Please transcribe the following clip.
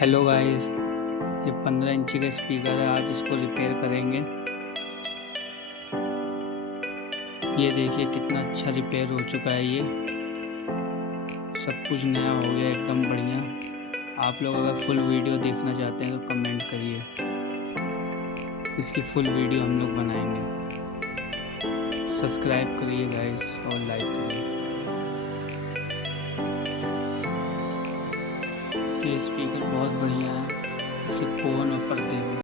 Hello guys, ये 15 इंची का स्पीकर है। आज इसको रिपेयर करेंगे। ये देखिए कितना अच्छा रिपेयर हो चुका है। ये सब कुछ नया हो गया, एकदम बढ़िया। आप लोग अगर फुल वीडियो देखना चाहते हैं तो कमेंट करिए, इसकी फुल वीडियो हम लोग बनाएंगे। सब्सक्राइब करिए गाइस और लाइक करिए। ये स्पीकर बहुत बढ़िया है, इसके फ़ोन और पर्दे भी।